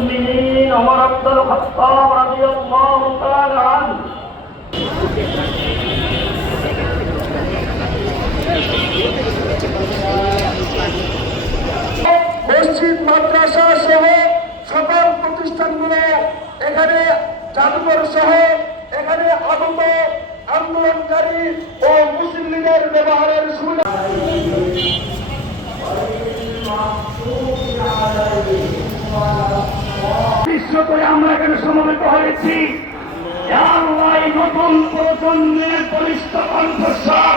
المؤمنين عمر بن الخطاب رضي الله تعالى عنه মসজিদ মাদ্রাসা সহ সকল প্রতিষ্ঠানগুলো এখানে জাদুঘর সহ এখানে আগত আন্দোলনকারী ও মুসলিম লীগের ব্যবহারের সুবিধা বিশ্ব করে আমরা এখানে সমবেত হয়েছি। নতুন প্রজন্মের বলিষ্ঠ কণ্ঠস্বর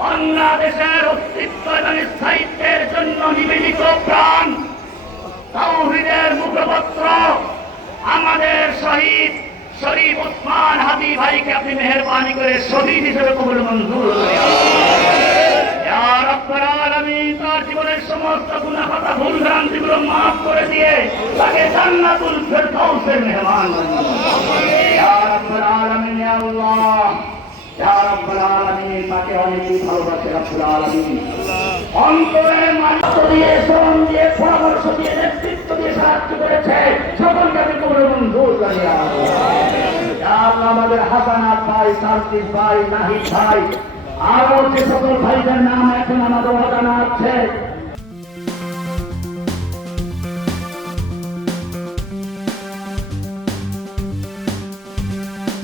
বাংলাদেশের অস্তিত্ব এবং স্থায়িত্বের জন্য নিবেদিত প্রাণ তাওহীদের মুখপত্র আমাদের শহীদ শরীফ ওসমান হাদি ভাইকে আপনি মেহেরবানি করে শহীদ হিসেবে কবুল মঞ্জুর করে তার জীবনের সমস্ত গুনাহ খাতা ভুল ভ্রান্তিগুলো মাফ করে দিয়ে তাকে জান্নাতুল ফেরদাউসের মেহমান ইয়া রাব্বুল আলামিন ইয়া আল্লাহ ইয়া রাব্বুল আলামিন তাকে অনেকই ভালোবাসে রাব্বুল আলামিন অন্তরে মানব দিয়ে শ্রম দিয়ে পরামর্শ দিয়ে নেতৃত্ব দিয়ে সাহায্য করেছে সকলকে আপনি কবুল মঞ্জুর করে ইয়া আল্লাহ আমাদের হাসানাত ভাই সার্জিস ভাই নাহিদ ভাই আরো যে সকল ভাইদের নাম এখন আমাদের অজানা আছে